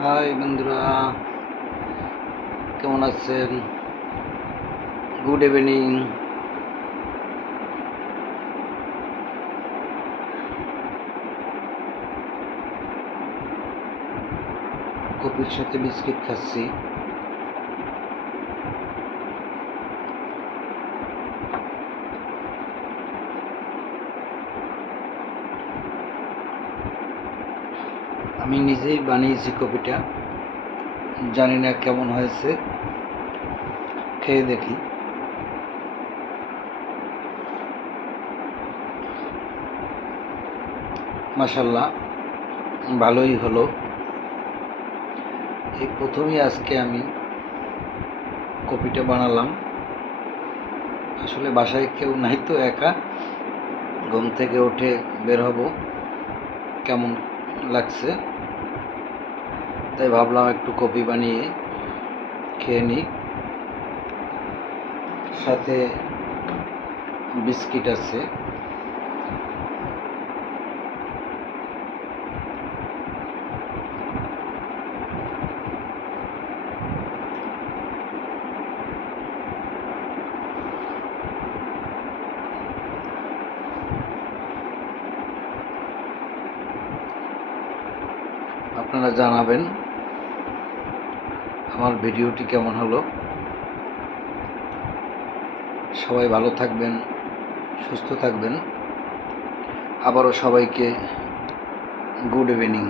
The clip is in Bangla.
হাই বন্ধুরা, কেমন আছেন? Good evening. কফির সাথে বিস্কিট খাচ্ছি। আমি নিজেই বানিয়েছি কফিটা, জানি না কেমন হয়েছে, খেয়ে দেখি। মাশাআল্লাহ, ভালোই হলো। এই প্রথমই আজকে আমি কফিটা বানালাম। আসলে বাসায় কেউ নাই তো, একা। ঘুম থেকে উঠে বের হব, কেমন লাগছে তাই ভাবলাম একটু কফি বানিয়ে খেয়ে নিই। সাথে বিস্কিট আছে। আপনারা জানাবেন আমার ভিডিওটি কেমন হলো। সবাই ভালো থাকবেন, সুস্থ থাকবেন। আবারও সবাইকে গুড ইভিনিং।